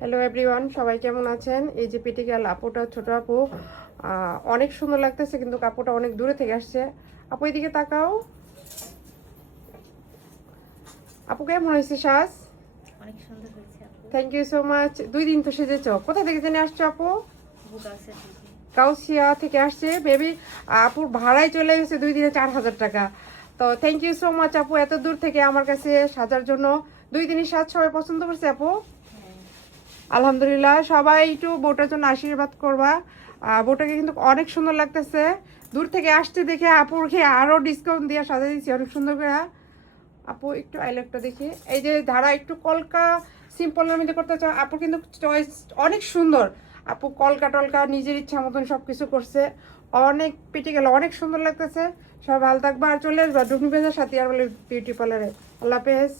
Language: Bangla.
হ্যালো এভরিওয়ান, সবাই কেমন আছেন? এই যে পেটিক্যাল আপুটা, ছোট আপু, অনেক সুন্দর লাগতেছে, কিন্তু কাপড়টা অনেক দূরে থেকে আসছে। আপু এদিকে তাকাও। আপু কেমন হয়েছে সাজ? অনেক সুন্দর হয়েছে আপু। Thank you so much. 2 দিন তো সেজেছো। কোথা থেকে জেনে আসছো আপু? বুকাসের দিকে। কাউসিয়া থেকে আসছে বেবি। আপুর ভাড়ায় চলে গেছে 2 দিনে 4,000 টাকা। তো থ্যাংক ইউ সো মাচ আপু, এত দূর থেকে আমার কাছে সাজার জন্য। 2 দিনই সাজ সবাই পছন্দ করছে আপু? হ্যাঁ, আলহামদুলিল্লাহ। সবাই একটু বউটার জন্য আশীর্বাদ করবা। বউটাকে কিন্তু অনেক সুন্দর লাগতেছে। দূর থেকে আসতে দেখে আপুকে আরো ডিসকাউন্ট দিয়ে সাজিয়ে দিচ্ছি অনেক সুন্দর করে। আপু একটু আইলেটটা দেখি। এই যে ধারা একটু কলকা সিম্পলের মধ্যে করতে চাও, আপু কিন্তু চয়েস অনেক সুন্দর। আপু কলকা টলকা নিজের ইচ্ছা মতন সবকিছু করছে। অনেক পেটে গেল, অনেক সুন্দর লাগতেছে। সবাই ভালো থাকবা আর চলে আসবা ডুবনি ভেজার সাথে আর বলে বিউটি পার্লারে। আল্লাহ হাফেজ।